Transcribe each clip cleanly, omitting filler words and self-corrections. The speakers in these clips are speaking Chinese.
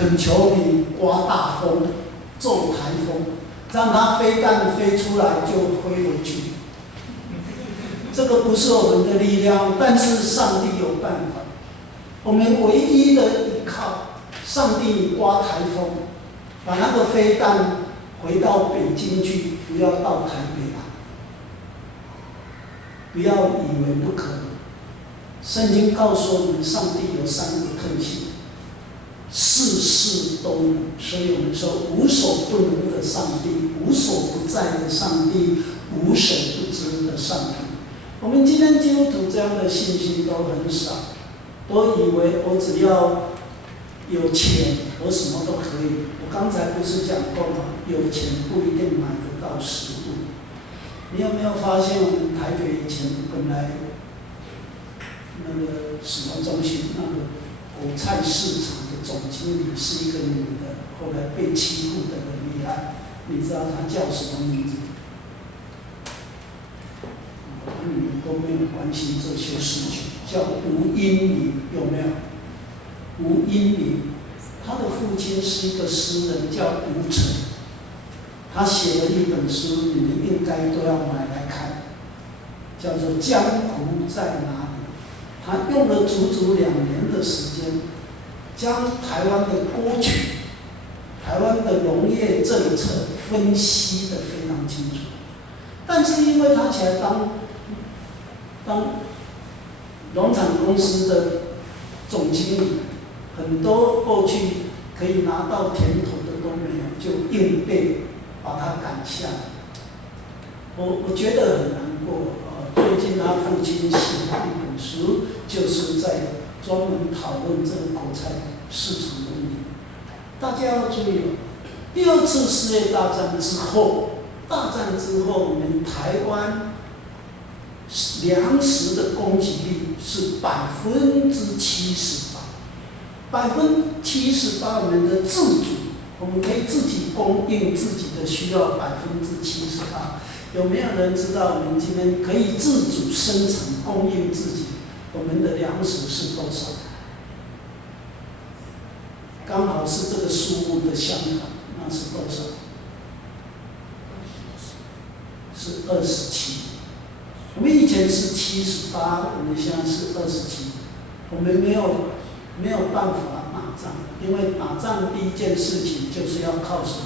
恳求你刮大风、骤台风，让它飞弹飞出来就飞回去。这个不是我们的力量，但是上帝有办法。我们唯一的依靠，上帝你刮台风，把那个飞弹回到北京去，不要到台北来。不要以为不可能。圣经告诉我们，上帝有3个特性，事事都能。所以我们说，无所不能的上帝，无所不在的上帝，无所不知的上帝。我们今天基督徒这样的信心都很少，都以为我只要有钱，我什么都可以。我刚才不是讲过吗？有钱不一定买得到食物。你有没有发现，我们台北以前本来那个什么中心，那个果菜市场的总经理是一个女的，后来被欺负得很厉害。你知道她叫什么名字？你们都没有关心这些事情，叫吴英明，有没有？吴英明，他的父亲是一个诗人，叫吴承。他写了一本书，你们应该都要买来看，叫做《江湖在哪里》。他用了足足2年的时间，将台湾的歌曲、台湾的农业政策分析得非常清楚。但是因为他起来当农场公司的总经理，很多过去可以拿到甜头的都没有，就硬被把他赶下来。我觉得很难过。最近他父亲写了一本书，就是在专门讨论这个果菜市场的问题。大家要注意，第2次世界大战之后，我们台湾粮食的供给率是78%，78%我们的自主，我们可以自己供应自己的需要78%。有没有人知道我们今天可以自主生产供应自己？我们的粮食是多少？刚好是这个数目的相反，那是多少？是27。我们以前是78，我们现在是27。我们没有办法打仗，因为打仗第一件事情就是要靠什么？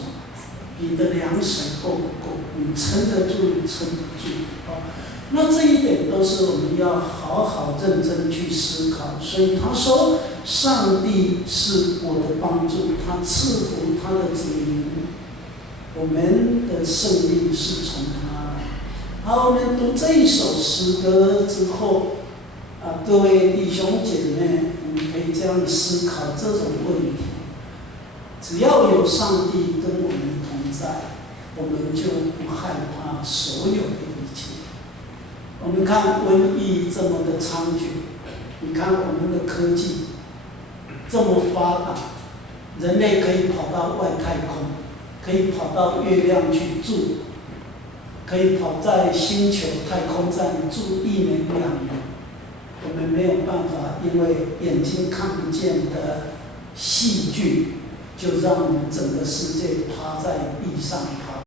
你的粮食够不够？你撑得住，撑不住？那这一点都是我们要好好认真去思考。所以他说，上帝是我的帮助，他赐福他的子民，我们的胜利是从他来。好，我们读这一首诗歌之后，各位弟兄姐妹，我们可以这样思考这种问题。只要有上帝跟我们同在，我们就不害怕所有的一切。我们看瘟疫这么的猖獗，你看我们的科技这么发达，人类可以跑到外太空，可以跑到月亮去住，可以跑在星球太空站住1年2年。我们没有办法，因为眼睛看不见的细菌，就让我们整个世界趴在地上